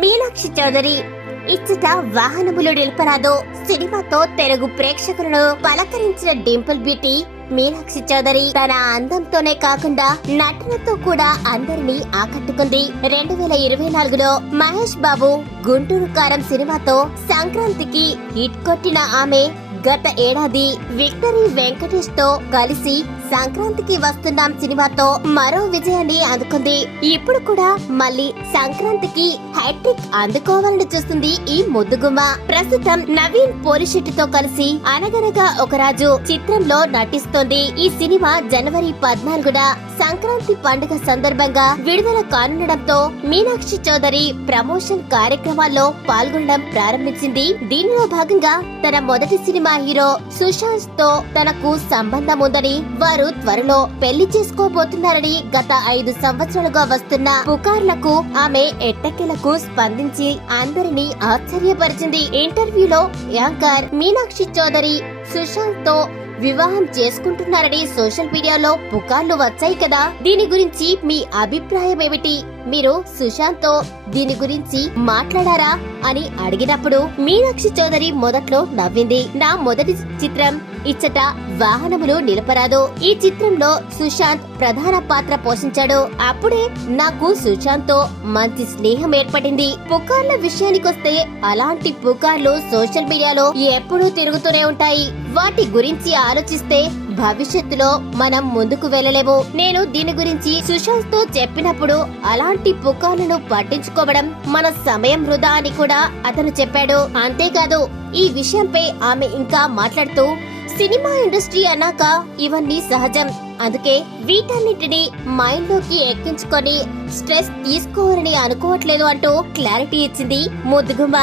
మీనాక్షి చౌదరి ఇచ్చట వాహనములు నిలపరాదు సినిమాతో తెలుగు ప్రేక్షకులను పలకరించిన డింపుల్ బ్యూటీ మీనాక్షి చౌదరి తన అందంతోనే కాకుండా నటనతో కూడా అందరినీ ఆకట్టుకుంది. 2024లో మహేష్ బాబు గుంటూరు కారం సినిమాతో సంక్రాంతికి హిట్ కొట్టిన ఆమె గత ఏడాది విక్టరీ వెంకటేష్ తో కలిసి సంక్రాంతికి వస్తున్నాం సినిమాతో మరో విజయాన్ని అందుకుంది. ఇప్పుడు కూడా మళ్ళీ సంక్రాంతికి హ్యాట్రిక్ అందుకోవాలని చూస్తుంది ఈ ముద్దుగుమ్మ. ప్రస్తుతం నవీన్ పోలిశెట్టితో కలిసి అనగనగా ఒక రాజు చిత్రంలో నటిస్తోంది. ఈ సినిమా జనవరి 14న సంక్రాంతి పండుగ సందర్భంగా విడుదల కానుండడంతో మీనాక్షి చౌదరి ప్రమోషన్ కార్యక్రమాల్లో పాల్గొనడం ప్రారంభించింది. దీనిలో భాగంగా తన మొదటి సినిమా హీరో సుశాంత్ తో తనకు సంబంధం ఉందని, వారు త్వరలో పెళ్లి చేసుకోబోతున్నారని గత 5 సంవత్సరాలుగా వస్తున్న పుకార్లకు ఆమె ఎట్టకేలకు స్పందించి అందరినీ ఆశ్చర్యపరిచింది. ఇంటర్వ్యూలో యాంకర్ మీనాక్షి చౌదరి సుశాంత్ తో వివాహం చేసుకుంటున్నారని సోషల్ మీడియాలో పుకార్లు వచ్చాయి కదా, దీని గురించి మీ అభిప్రాయం ఏమిటి? మీరు సుశాంత్ తో దీని గురించి మాట్లాడారా అని అడిగినప్పుడు మీనాక్షి చౌదరి మొదట్లో నవ్వింది. నా మొదటి చిత్రం ఇచ్చట వాహనములు నిలపరాదు. ఈ చిత్రంలో సుశాంత్ ప్రధాన పాత్ర పోషించాడు. అప్పుడే నాకు సుశాంత్ తో మంచి స్నేహం ఏర్పడింది. పుకార్ల విషయానికొస్తే అలాంటి పుకార్లు సోషల్ మీడియాలో ఎప్పుడూ తిరుగుతూనే ఉంటాయి. వాటి గురించి ఆలోచిస్తే భవిష్యత్తులో మనం ముందుకు వెళ్ళలేము. నేను దీని గురించి సుశాంత్ తో చెప్పినప్పుడు అలాంటి పుకార్లను పట్టించుకోవడం మన సమయం వృధా అని కూడా అతను చెప్పాడు. అంతేకాదు ఈ విషయంపై ఆమె ఇంకా మాట్లాడుతూ, సినిమా ఇండస్ట్రీ అన్నాక ఇవన్నీ సహజం, అందుకే వీటన్నిటిని మైండ్ లోకి ఎక్కించుకొని స్ట్రెస్ తీసుకోవాలని అనుకోవట్లేదు అంటూ క్లారిటీ ఇచ్చింది ముద్దుగుమ్మ.